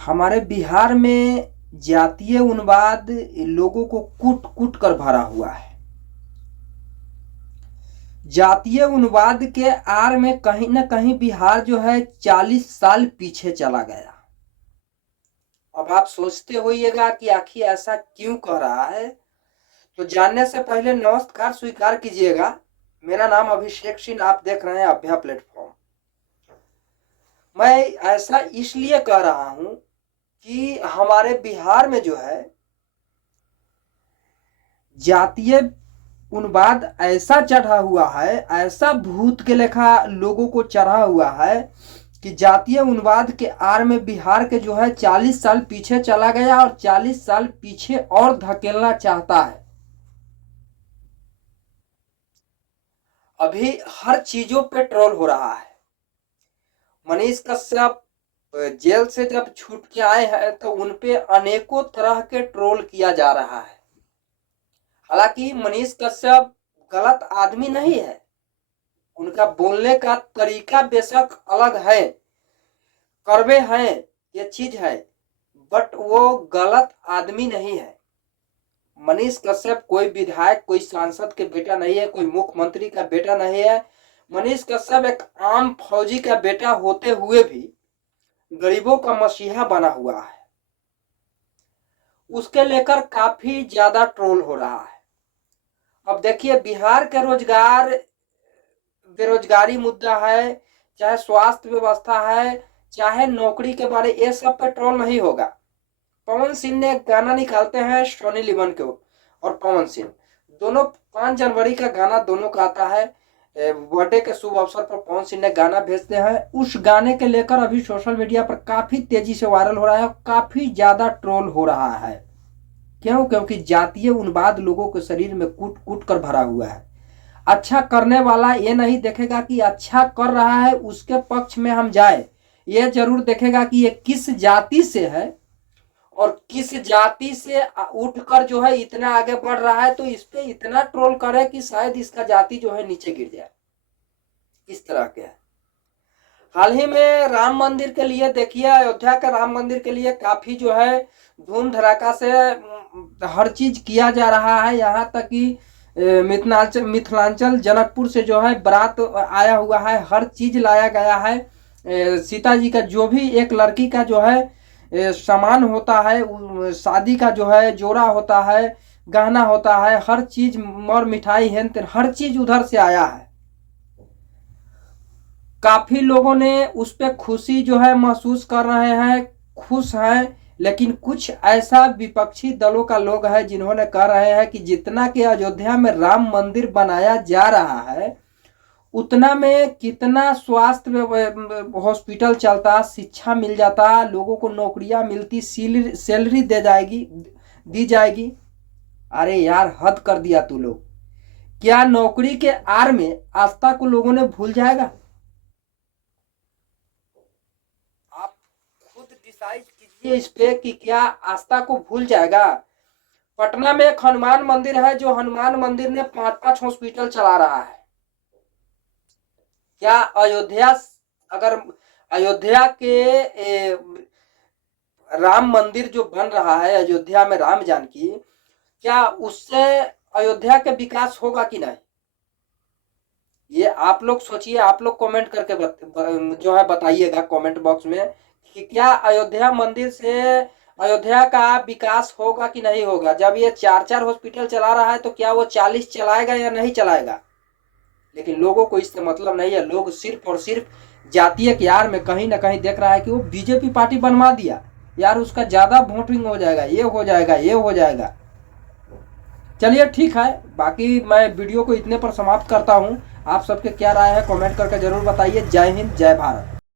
हमारे बिहार में जातीय उन्माद लोगों को कूट कूट कर भरा हुआ है। जातीय उन्माद के आड़ में कहीं ना कहीं बिहार जो है 40 साल पीछे चला गया। अब आप सोचते होइएगा कि आखिर ऐसा क्यों कह रहा है, तो जानने से पहले नमस्कार स्वीकार कीजिएगा। मेरा नाम अभिषेक सिंह, आप देख रहे हैं अभ्या प्लेटफॉर्म। मैं ऐसा इसलिए कह रहा हूं कि हमारे बिहार में जो है जातीय उन्माद ऐसा चढ़ा हुआ है, ऐसा भूत के लेखा लोगों को चढ़ा हुआ है कि जातीय उन्माद के आड़ में बिहार के जो है 40 साल पीछे चला गया और 40 साल पीछे और धकेलना चाहता है। अभी हर चीजों पे ट्रोल हो रहा है। मनीष कश्यप जेल से जब छूट के आए हैं तो उनपे अनेकों तरह के ट्रोल किया जा रहा है। हालांकि मनीष कश्यप गलत आदमी नहीं है, उनका बोलने का तरीका बेशक अलग है, कड़वे हैं, ये चीज है, बट वो गलत आदमी नहीं है। मनीष कश्यप कोई विधायक, कोई सांसद के बेटा नहीं है, कोई मुख्यमंत्री का बेटा नहीं है। मनीष कश्यप एक आम फौजी का बेटा होते हुए भी गरीबों का मसीहा बना हुआ है। उसके लेकर काफी ज्यादा ट्रोल हो रहा है। अब देखिए, बिहार के रोजगार बेरोजगारी मुद्दा है, चाहे स्वास्थ्य व्यवस्था है, चाहे नौकरी के बारे, ये सब पे ट्रोल नहीं होगा। पवन सिंह ने एक गाना निकालते हैं, सोनी लिवन के और पवन सिंह दोनों 5 जनवरी का गाना दोनों का आता है। बर्थडे के शुभ अवसर पर पवन सिंह ने गाना भेजते हैं। उस गाने के लेकर अभी सोशल मीडिया पर काफी तेजी से वायरल हो रहा है और काफी ज्यादा ट्रोल हो रहा है। क्यों? क्योंकि जातीय उन्माद लोगों के शरीर में कूट कूट कर भरा हुआ है। अच्छा करने वाला ये नहीं देखेगा कि अच्छा कर रहा है उसके पक्ष में हम जाए, ये जरूर देखेगा कि ये किस जाति से है और किस जाति से उठकर जो है इतना आगे बढ़ रहा है, तो इस पे इतना ट्रोल करे कि शायद इसका जाति जो है नीचे गिर जाए। इस तरह के है। हाल ही में राम मंदिर के लिए देखिए, अयोध्या के राम मंदिर के लिए काफी जो है धूम धड़ाका से हर चीज किया जा रहा है। यहाँ तक कि मिथिलांचल जनकपुर से जो है बारात आया हुआ है, हर चीज लाया गया है। सीता जी का जो भी एक लड़की का जो है सामान होता है, शादी का जो है जोड़ा होता है, गहना होता है, हर चीज और मिठाई है, हर चीज उधर से आया है। काफी लोगों ने उस पर खुशी जो है महसूस कर रहे हैं, खुश हैं। लेकिन कुछ ऐसा विपक्षी दलों का लोग है जिन्होंने कह रहे हैं कि जितना कि अयोध्या में राम मंदिर बनाया जा रहा है उतना में कितना स्वास्थ्य हॉस्पिटल चलता, शिक्षा मिल जाता, लोगों को नौकरियां मिलती, सैलरी दी जाएगी। अरे यार, हद कर दिया तू लोग। क्या नौकरी के आड़ में आस्था को लोगों ने भूल जाएगा? आप खुद डिसाइड कीजिए इस पे कि क्या आस्था को भूल जाएगा। पटना में एक हनुमान मंदिर है, जो हनुमान मंदिर ने 5-5 हॉस्पिटल चला रहा है। क्या अगर अयोध्या के राम मंदिर जो बन रहा है अयोध्या में राम जानकी, क्या उससे अयोध्या के विकास होगा कि नहीं? ये आप लोग सोचिए, आप लोग कमेंट करके जो है बताइएगा कमेंट बॉक्स में कि क्या अयोध्या मंदिर से अयोध्या का विकास होगा कि नहीं होगा। जब ये 4-4 हॉस्पिटल चला रहा है तो क्या वो 40 चलाएगा या नहीं चलाएगा? लेकिन लोगों को इससे मतलब नहीं है। लोग सिर्फ और सिर्फ जातीय के यार में कहीं ना कहीं देख रहा है कि वो बीजेपी पार्टी बनवा दिया यार, उसका ज्यादा वोटिंग हो जाएगा, ये हो जाएगा, ये हो जाएगा। चलिए ठीक है, बाकी मैं वीडियो को इतने पर समाप्त करता हूं। आप सबके क्या राय है कमेंट करके जरूर बताइए। जय हिंद, जय भारत।